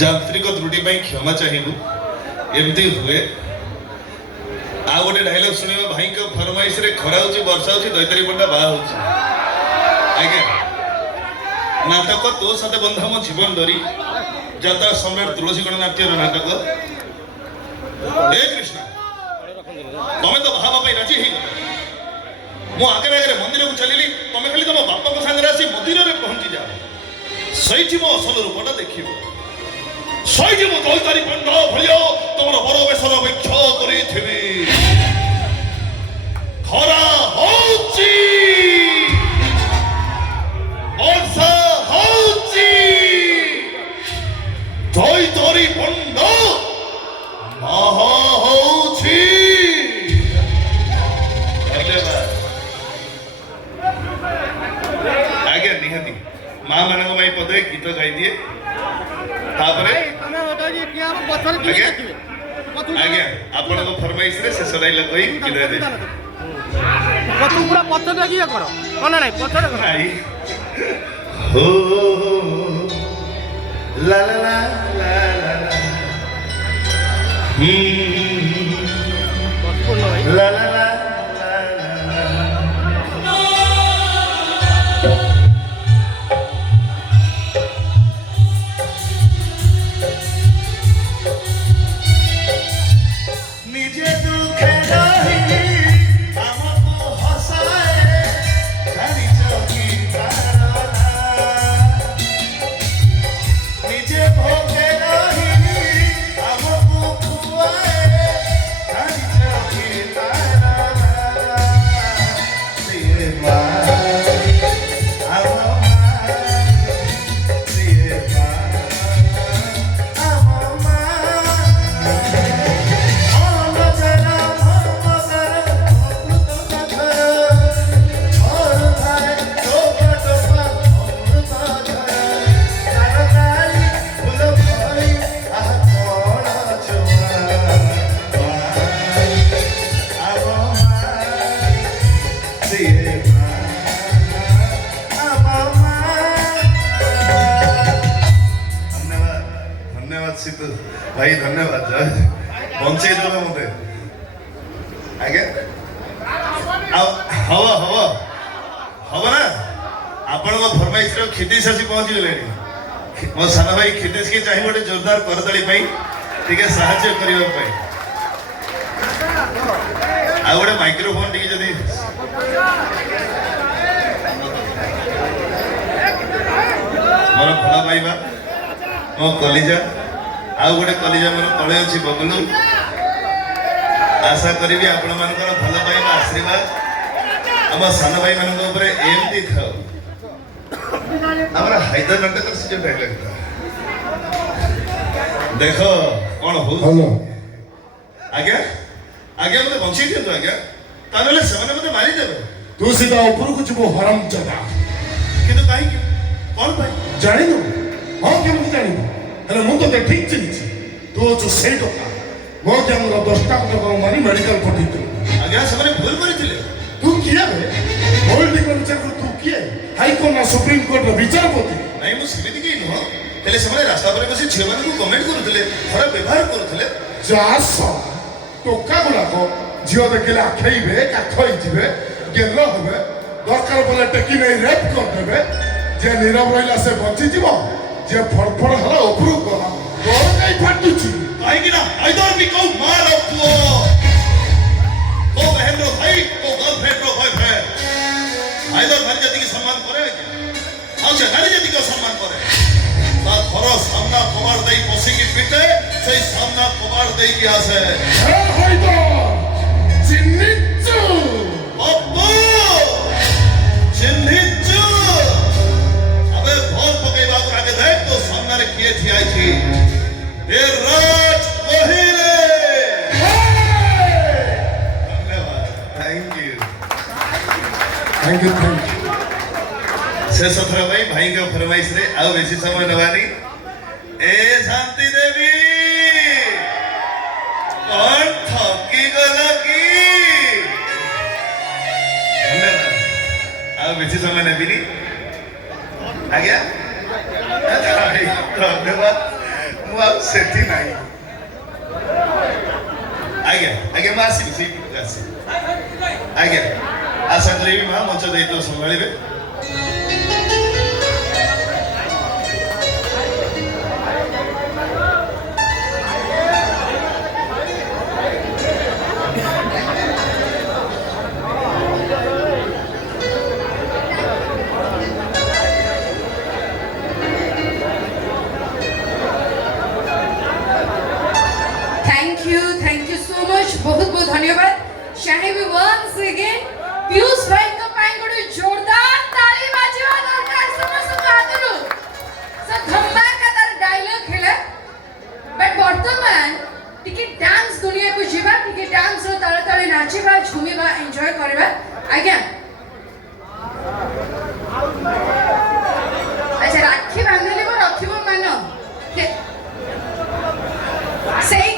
ଯାନ୍ତ୍ରିକ ତ୍ରୁଟି ପାଇଁ କ୍ଷମା ଚାହିଁବୁ ଏମିତି ହୁଏ। ଆଉ ଗୋଟେ ଡାଇଲଗ ଶୁଣିବ ଭାଇଙ୍କ ଫରମାଇଶରେ ଖରା ହଉଛି ବର୍ଷା ହଉଛି ଦୈତାରୀ ପଣ୍ଡା ବାହା ହଉଛି। ଆଜ୍ଞା ନାଟକ ତୋ ସାଥେ ବନ୍ଧା ମୋ ଜୀବନ ଡରି ଯାତ୍ରା ସମ୍ରାଟ ତୁଳସୀ ଗଣନାଟ୍ୟର ନାଟକ। ହେ କୃଷ୍ଣ ତମେ ତ ବାହା ପାଇଁ ରାଜି ହେଇଗଲ। ମୁଁ ଆଗରେ ଆଗରେ ମନ୍ଦିରକୁ ଚାଲିଲି ତମେ ଖାଲି ତମ ବାପାଙ୍କ ସାଙ୍ଗରେ ଆସି ମନ୍ଦିରରେ ପହଞ୍ଚି ଯାଅ। ସେଇଠି ମୋ ଅସଲ ରୂପଟା ଦେଖିବ। ସେଇଠି ମୁଁ ଦୈତାରୀ ପଣ୍ଡା ଭଳିଆ ତମର ବରବେଶର ବୈକ୍ଷ କରିଥିବି। ଖରା ହଉଛି ବର୍ଷା ହଉଛି ଦୈତାରୀ ପଣ୍ଡା ବାହା ହଉଛି। ଆଜ୍ଞା ନିହାତି ମା ମାନଙ୍କ ପାଇଁ ପଦେ ଗୀତ ଗାଇଦିଏ ତାପରେ ଆଜ୍ଞା ଆପଣଙ୍କ ଫରମାଇଶରେ ଶେଷ ଡାଇଲଗ କହି ବିଦାୟ ଦେବି। ପୁରା ପଛରେ କିଏ କର ମନେ ନାହିଁ ପଛରେ କର। ହୋ ଲା ଲା ଲା ଲା ଲା ଲା ଲା ଲା भाई धन्यवाद बंचे देवे मत आगे हम ना आपण फरमाइश क्षितिश आसी पहुंची गले मो सान भाई क्षितिश के चाहिए गोटे जोरदार करताली साहाଯ୍य करने आ गोटे माइक्रोफोन टी जदि मोर भल पाइबा मो कलिजा आउ गोटे कलिजा मोर तले अच्छी बबलू आशा करी आपण मान भल पाइबा आशीर्वाद आम सान भाई मान एमती थाओ हैदर नाटक से जो डायलॉग था देख कौन हो आज्ञा आज्ञा मत बंची दिंतु आज्ञा ताले से मते मारी देबे तू सीधा ऊपर को जीवो हराम जदा किंतु काहे कौन भाई जानि न हां केमति जानि हेले मु तो ठीक चिन्हिछि तू जो सेई टका मो जंगर 10 टा को मारी मेडिकल पठितु आज्ञा से भूल करिथिले तू किया बे होल्ड विचार तू किए हाई कोर्ट ना सुप्रीम कोर्ट रो विचारपति नहीं मु समिति के नो हेले से रास्ता पर बसी झियो मान को कमेंट करूथिले खराब व्यवहार करूथिले जास टोका गुला को झियो देखले आखैबे काखई जिवे गेलो होबे दरकार पले टेकी नै रेप कर देबे जे नीरव रहिला से बंची जीवो जे फड़फड़ हला उपरु गला तोर काई फाटुची काहे कि ना आइदर बी को मार पुओ को बहन रो भाई को गर्लफ्रेंड रो बॉयफ्रेंड आइदर नारी जाति के सम्मान करे आ जे नारी जाति को सम्मान करे ता घर सामना कबाड़ देई पसी की पिटे से सामना कबाड़ देई की आसे ए हाइदर चिन्निचु अब्बू चिन्निचु अबे भोल पकेबा को आगे देख तो सामने रे किए थी आई थी ए राज कोहिरे धन्यवाद थैंक यू शेष थर भाई भाई के फरमाइश रे आउ बेसी समय नवानी ए शांति देवी कौन थकी गला की धन्यवाद आउ बेसी समय नेबिनी आज्ञा धन्यवाद सेठी नहीं आज्ञा आज्ञा मैं आसि से आसि आज्ञा आशा करी माँ मंच दायित्व संभाଳିबे थैंक यू सो मच बहुत बहुत धन्यवाद चाहेबी वंस अगेन पीयूष भाई को पाई गोटे जोरदार ताली बाजिबा दरकार समस्त हातरू सो धमाकेदार डायलॉग हेला बट वर्तमान टिके डांस दुनिया को जीवा टिके डांस रो तळे तळे नाचिबा झुमिबा एन्जॉय करबा आज्ञा अच्छा राखी बांधले को रखिबो मान सही